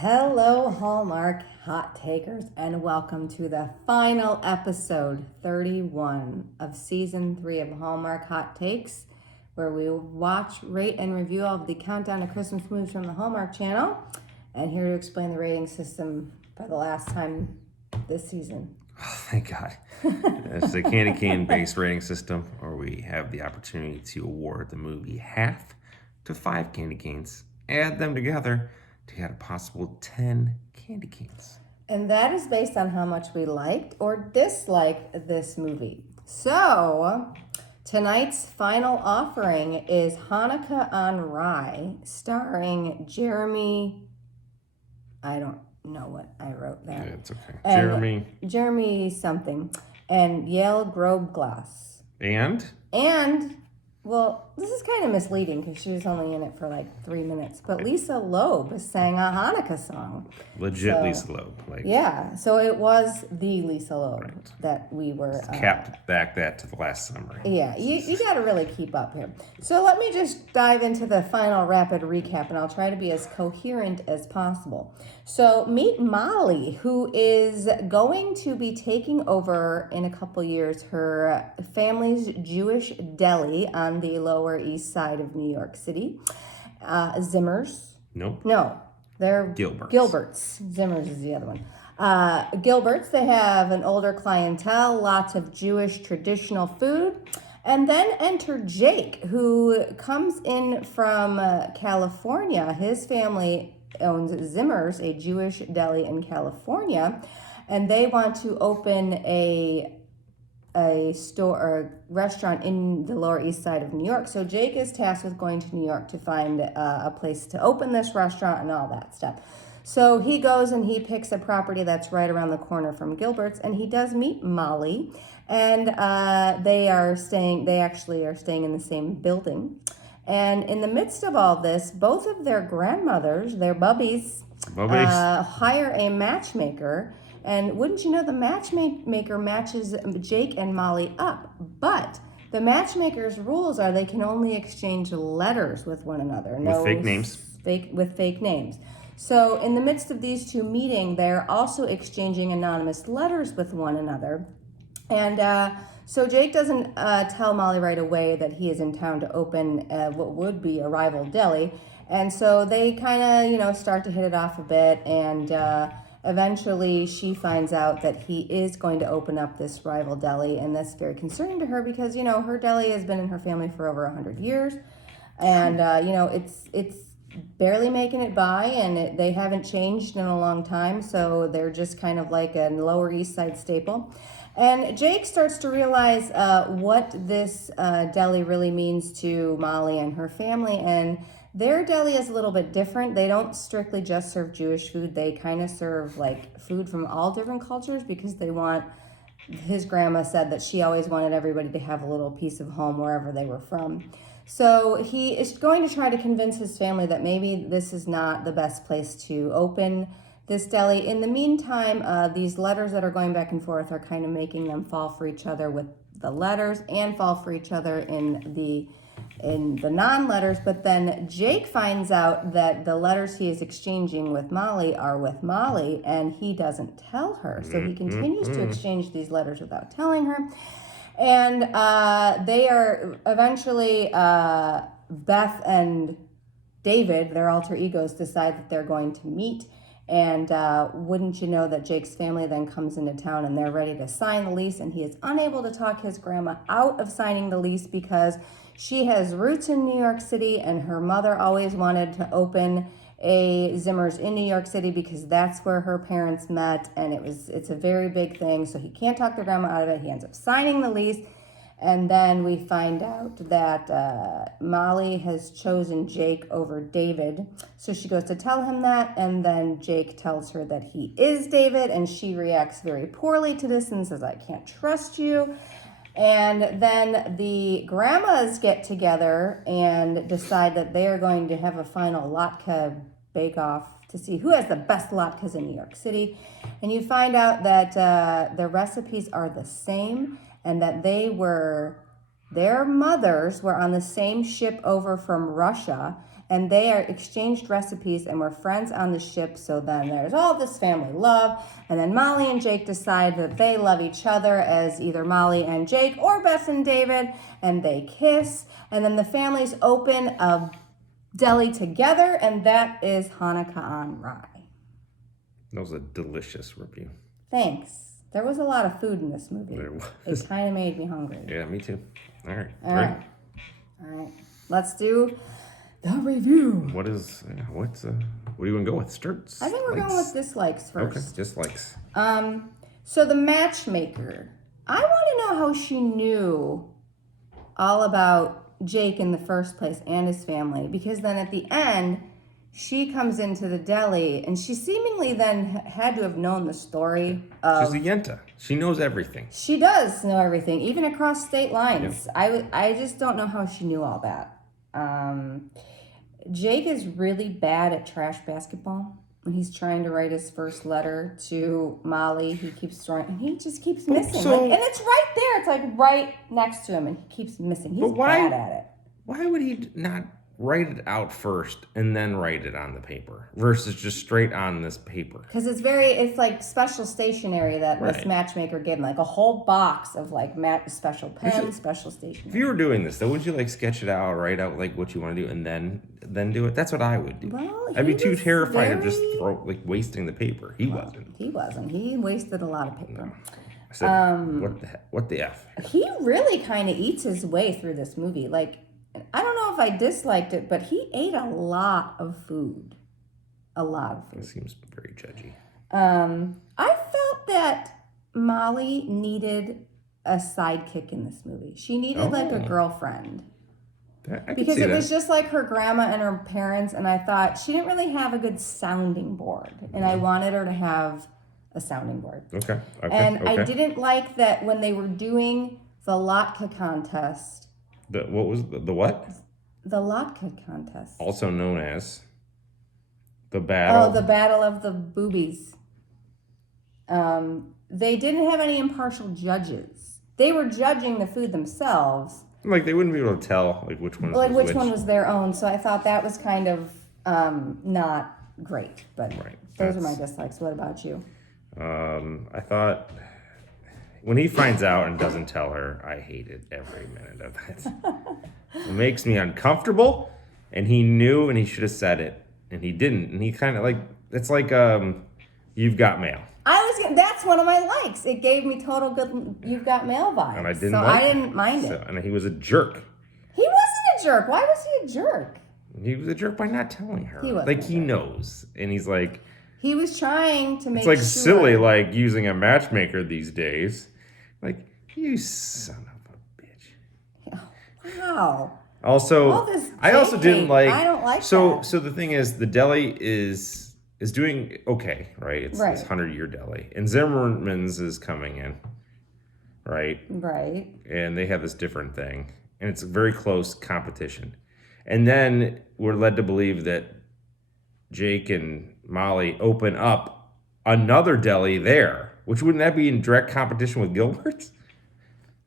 Hello, Hallmark hot takers, and welcome to the final episode 31 of season 3 of Hallmark Hot Takes, where we watch, rate, and review all of the countdown to Christmas movies from the Hallmark channel. And here to explain the rating system for the last time this season. Oh, thank God. It's a candy cane based rating system where we have the opportunity to award the movie half to 5 candy canes, add them together to get a possible 10 candy canes. And that is based on how much we liked or disliked this movie. So, tonight's final offering is Hanukkah on Rye, starring Jeremy. I don't know what I wrote there. Yeah, it's okay. Jeremy something. And Yael Grobglas. And, well, this is kind of misleading because she was only in it for like 3 minutes. But Lisa Loeb sang a Hanukkah song. Lisa Loeb. Yeah, so it was the Lisa Loeb that we were... capped back that to the last summary. Yeah, you got to really keep up here. So let me just dive into the final rapid recap, and I'll try to be as coherent as possible. So meet Molly, who is going to be taking over in a couple years her family's Jewish deli on the Lower East Side of New York City. Zimmers. Nope. No, they're Gilbert's. Zimmers is the other one. Gilbert's, they have an older clientele, lots of Jewish traditional food. And then enter Jake, who comes in from California. His family owns Zimmers, a Jewish deli in California, and they want to open a store or a restaurant in the Lower East Side of New York. So Jake is tasked with going to New York to find a place to open this restaurant and all that stuff. So he goes and he picks a property that's right around the corner from Gilbert's, and he does meet Molly, and they actually are staying in the same building. And in the midst of all this, both of their grandmothers, their bubbies, hire a matchmaker. And wouldn't you know, the matchmaker matches Jake and Molly up. But the matchmaker's rules are they can only exchange letters with one another. With fake names. With fake names. So in the midst of these two meeting, they're also exchanging anonymous letters with one another. And so Jake doesn't tell Molly right away that he is in town to open what would be a rival deli. And so they kind of, start to hit it off a bit. And eventually she finds out that he is going to open up this rival deli. And that's very concerning to her because, her deli has been in her family for over 100 years. And, it's barely making it by, and they haven't changed in a long time. So they're just kind of like a Lower East Side staple. And Jake starts to realize what this deli really means to Molly and her family. And their deli is a little bit different. They don't strictly just serve Jewish food. They kind of serve like food from all different cultures because they want, his grandma said that she always wanted everybody to have a little piece of home wherever they were from. So he is going to try to convince his family that maybe this is not the best place to open this deli. In the meantime, these letters that are going back and forth are kind of making them fall for each other with the letters and fall for each other in the non-letters. But then Jake finds out that the letters he is exchanging with Molly are with Molly, and he doesn't tell her. So he continues to exchange these letters without telling her. And they are eventually, Beth and David, their alter egos, decide that they're going to meet. And wouldn't you know that Jake's family then comes into town and they're ready to sign the lease. And he is unable to talk his grandma out of signing the lease because she has roots in New York City and her mother always wanted to open a Zimmers in New York City because that's where her parents met, and it's a very big thing. So he can't talk their grandma out of it. He ends up signing the lease, and then we find out that Molly has chosen Jake over David. So she goes to tell him that, and then Jake tells her that he is David, and she reacts very poorly to this and says, "I can't trust you." And then the grandmas get together and decide that they are going to have a final latke bake-off to see who has the best latkes in New York City. And you find out that the recipes are the same and that their mothers were on the same ship over from Russia, and they are exchanged recipes and were friends on the ship. So then there's all this family love. And then Molly and Jake decide that they love each other as either Molly and Jake or Beth and David, and they kiss. And then the families open a deli together, and that is Hanukkah on Rye. That was a delicious review. Thanks. There was a lot of food in this movie. There was. It kind of made me hungry. Yeah, me too. All right. All right. Let's do the review. What are you going to go with? Skirts? I think we're going with dislikes first. Okay, dislikes. So the matchmaker. I want to know how she knew all about Jake in the first place and his family, because then at the end, she comes into the deli, and she seemingly then had to have known the story of... She's a Yenta. She knows everything. She does know everything, even across state lines. Yep. I just don't know how she knew all that. Jake is really bad at trash basketball. When he's trying to write his first letter to Molly, he keeps throwing, and he just keeps missing. And it's right there. It's like right next to him, and he keeps missing. He's bad at it. Why would he not write it out first and then write it on the paper versus just straight on this paper? Because it's like special stationery that this matchmaker gave him, like a whole box of like special pens, special stationery. If you were doing this, though, would you like sketch it out, write out like what you want to do, and then do it? That's what I would do. Well, I'd be too terrified of just wasting the paper. He wasn't. He wasted a lot of paper. No. I said, what the F? He really kind of eats his way through this movie. Like, I don't know if I disliked it, but he ate a lot of food. A lot of food. It seems very judgy. I felt that Molly needed a sidekick in this movie. She needed like a girlfriend. Because it was just like her grandma and her parents, and I thought she didn't really have a good sounding board. And I wanted her to have a sounding board. Okay. I didn't like that when they were doing the latke contest. What was the what? The latke contest. Also known as the battle. Oh, the battle of the boobies. They didn't have any impartial judges. They were judging the food themselves. Like they wouldn't be able to tell which one was which one was their own. So I thought that was kind of not great. But those are my dislikes. What about you? I thought when he finds out and doesn't tell her, I hated every minute of it. It makes me uncomfortable, and he knew, and he should have said it, and he didn't, and he kind of it's like You've Got Mail. That's one of my likes. It gave me total good You've Got Mail vibes. And I didn't I didn't mind it. And he was a jerk. He wasn't a jerk. Why was he a jerk? He was a jerk by not telling her. He wasn't he knows, and he's like. He was trying to make It's like silly, like using a matchmaker these days. Like, you son of a bitch. Wow. Also, I also didn't like. I don't like that. So the thing is, the deli is doing okay, right? It's this 100-year deli, and Zimmerman's is coming in, right? Right. And they have this different thing, and it's a very close competition. And then we're led to believe that Jake and Molly open up another deli there, which wouldn't that be in direct competition with Gilbert's?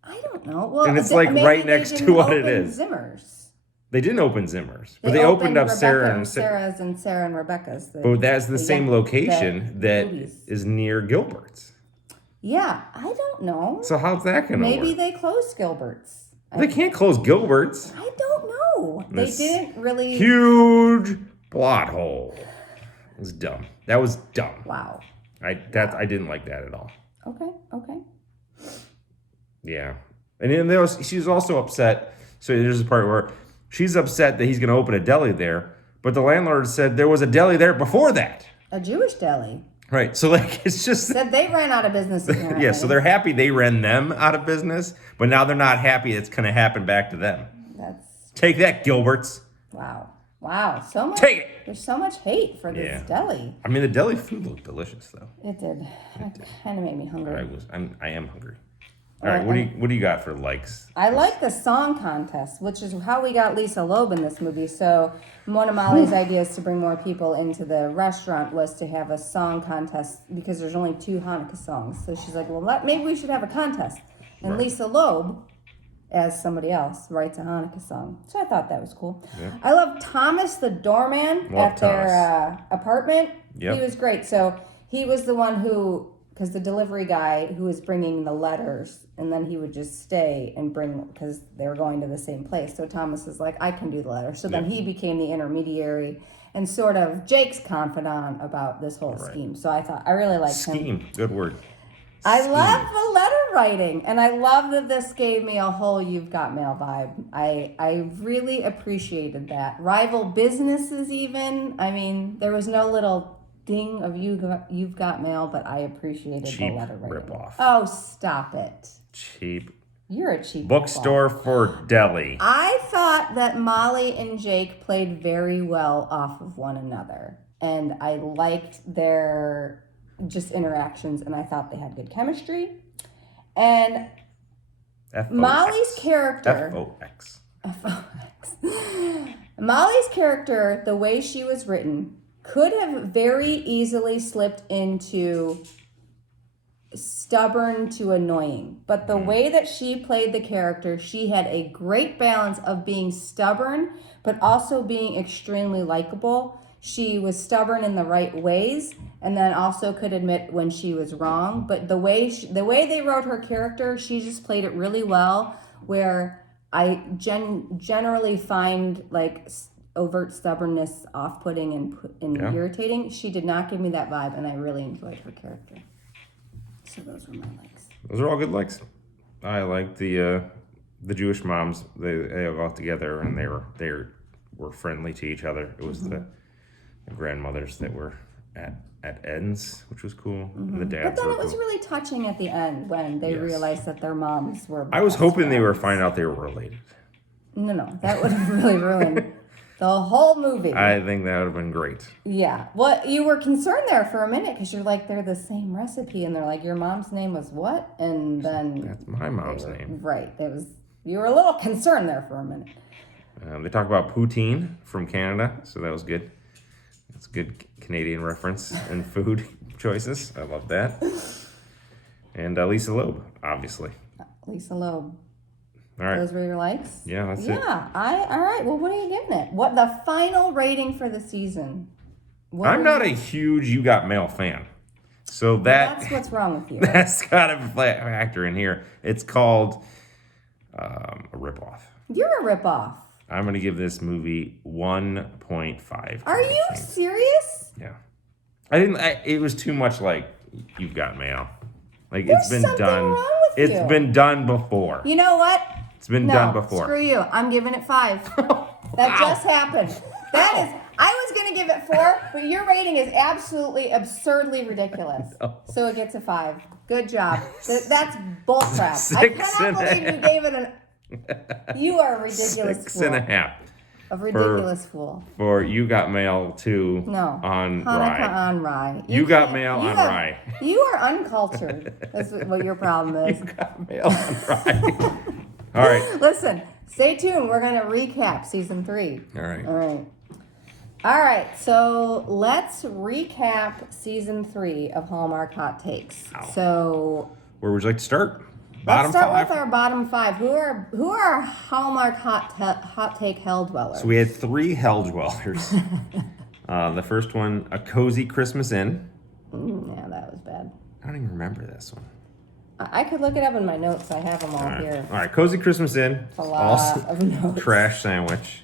I don't know. Well, and it's like right next to what it is. Zimmer's. They didn't open Zimmer's, but they opened up Sarah's and Sarah and Rebecca's. But that's the same location that is near Gilbert's. Yeah, I don't know. So how's that going to work? Maybe they closed Gilbert's. They can't close Gilbert's. I don't know. They didn't really. Huge plot hole. It was dumb. That was dumb. Wow. I didn't like that at all. Okay. Yeah. And then she's also upset. So there's a part where she's upset that he's going to open a deli there, but the landlord said there was a deli there before that. A Jewish deli. Right. So it's just said they ran out of business apparently. Yeah, so they're happy they ran them out of business, but now they're not happy it's going to happen back to them. Take that, Gilbert's. Wow, so much. Take it. There's so much hate for this deli. I mean, the deli food looked delicious, though. It did. It kind of made me hungry. I am hungry. All right, what do you got for likes? I like the song contest, which is how we got Lisa Loeb in this movie. So one of Molly's ideas to bring more people into the restaurant was to have a song contest because there's only 2 Hanukkah songs. So she's like, well, maybe we should have a contest. And Lisa Loeb as somebody else writes a Hanukkah song. So I thought that was cool. Yeah. I love Thomas, the doorman at their apartment. Yep. He was great. So he was the one who, because the delivery guy who was bringing the letters, and then he would just stay and bring, because they were going to the same place. So Thomas is like, I can do the letters. So then he became the intermediary and sort of Jake's confidant about this whole scheme. So I really liked him. Scheme, good word. I love the letter writing, and I love that this gave me a whole You've Got Mail vibe. I really appreciated that. Rival businesses even. I mean, there was no little ding of You've Got Mail, but I appreciated the letter writing. Ripoff. Oh, stop it. Cheap. You're a cheap Bookstore for deli. I thought that Molly and Jake played very well off of one another, and I liked their just interactions, and I thought they had good chemistry. And F-O-X. Molly's character, F-O-X. Molly's character, the way she was written, could have very easily slipped into stubborn to annoying. But the way that she played the character, she had a great balance of being stubborn, but also being extremely likable. She was stubborn in the right ways, and then also could admit when she was wrong. But the way they wrote her character, she just played it really well. Where I generally find like overt stubbornness off-putting and irritating. She did not give me that vibe, and I really enjoyed her character. So those were my likes. Those are all good likes. I liked the Jewish moms. They all got together and they were friendly to each other. It was the grandmothers that were at ends, which was cool. And the dads. But then it was really touching at the end when they realized that their moms were. I was hoping they were finding out they were related. No, that would have really ruined the whole movie. I think that would have been great. Yeah. Well, you were concerned there for a minute because you're like, they're the same recipe, and they're like, your mom's name was what? And then That's my mom's name. Right. You were a little concerned there for a minute. They talk about poutine from Canada, so that was good. That's a good Canadian reference and food choices. I love that. And Lisa Loeb, obviously. Lisa Loeb. All right. Those were your likes? Yeah, that's it. Yeah. All right. Well, what are you giving it? What the final rating for the season? I'm not a huge You Got Mail fan. So That's what's wrong with you. That's got to factor in here. It's called a ripoff. You're a ripoff. I'm going to give this movie 1.5. Are you serious? Yeah. It was too much like You've Got Mail. Like There's it's been something done. wrong with It's you. been done before. You know what? It's been done before. Screw you. I'm giving it 5. That just happened. I was going to give it 4, but your rating is absolutely absurdly ridiculous. No. So it gets a 5. Good job. That's bullcrap. I 6 cannot believe you gave it You are a ridiculous 6.5. A ridiculous fool. For You Got Mail 2 on Hanukkah Rye. on Rye. You Got Mail on Rye. You are uncultured. That's what your problem is. You Got Mail on Rye. All right. Listen, stay tuned. We're going to recap season 3. All right. All right. So let's recap season 3 of Hallmark Hot Takes. Ow. So Where would you like to start? let's start with our bottom 5. Who are Hallmark hot take hell dwellers? So we had 3 hell dwellers. The first one, A Cozy Christmas Inn. Yeah, that was bad. I don't even remember this one. I could look it up in my notes. I have them all here. All right, Cozy Christmas Inn. A lot of notes. Trash sandwich.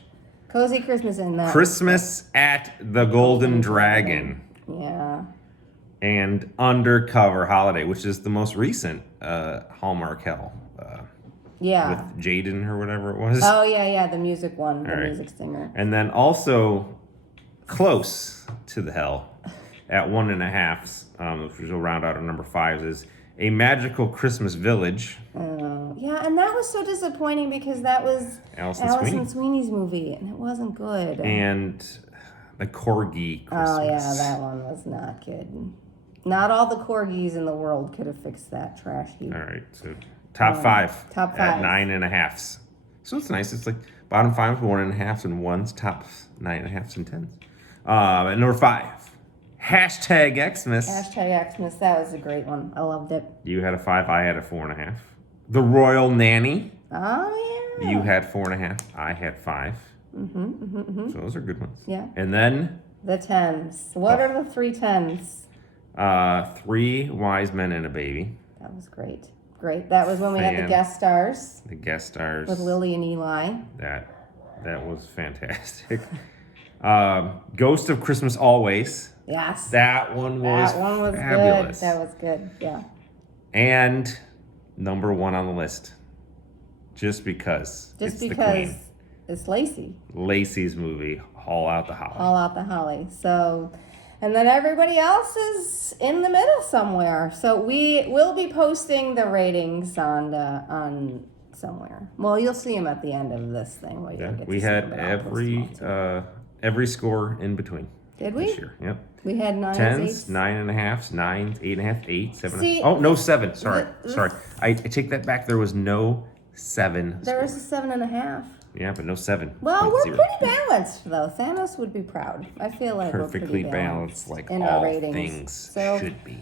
Cozy Christmas Inn. Christmas at the Golden Dragon. Yeah. And Undercover Holiday, which is the most recent Hallmark hell. Yeah. With Jaden or whatever it was. Oh, yeah, the music one, the right. music singer. And then also close to the hell at 1.5, which will round out our number 5, is A Magical Christmas Village. Oh, yeah, and that was so disappointing because that was Alison Sweeney's movie, and it wasn't good. And The Corgi Christmas. Oh, yeah, that one was not good. Not all the corgis in the world could have fixed that trash heap. All right, so top 5. Top 5. At 9.5. So it's nice. It's like bottom 5 is 1.5 and 1's, top 9.5 and 10s. At number 5, Hashtag Xmas. Hashtag Xmas, that was a great one. I loved it. You had a 5, I had a 4.5. The Royal Nanny. Oh, yeah. You had 4.5. I had 5. So those are good ones. Yeah. And then The 10s. What are the 3 10s? 3 Wise Men and a Baby. That was great. Great. That was when we had the guest stars. The guest stars. With Lily and Eli. That was fantastic. Ghost of Christmas Always. Yes. That one was fabulous. Good. That was good. Yeah. And number 1 on the list. Just because. Just it's because the Queen. it's Lacey. Lacey's movie, Haul Out the Holly. All Out the Holly. So, and then everybody else is in the middle somewhere. So we will be posting the ratings on somewhere. Well, you'll see them at the end of this thing. Where you'll get We to had see them, but I'll post them all too. every score in between. Did we? This year. Yep. We had 9s, 10s, 8s. 9.5s, 9s, 8.5, 8, 7. See, oh, no 7. Sorry. the- Sorry. I take that back. There was no 7. There was a 7.5. Yeah, but no 7. Well, we're 0.0. pretty balanced though. Thanos would be proud. I feel like Perfectly we're pretty balanced, like in all our ratings. things So, should be.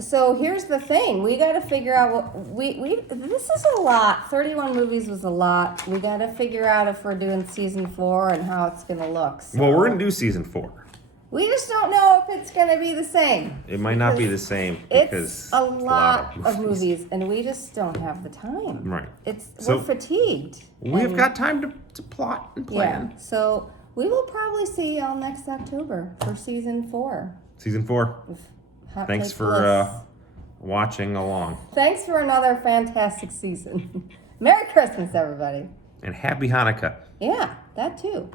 So here's the thing: we got to figure out what we. This is a lot. 31 movies was a lot. We got to figure out if we're doing season 4 and how it's gonna look. So Well, we're gonna do season 4. we just don't know if it's gonna be the same. It might not be the same because It's a lot of movies, and we just don't have the time. Right. We're fatigued. We've and- got time to plot and plan. Yeah. So we will probably see y'all next October for season 4. Season 4. Hot Thanks Take for Bliss. watching along. Thanks for another fantastic season. Merry Christmas, everybody. And happy Hanukkah. Yeah, that too.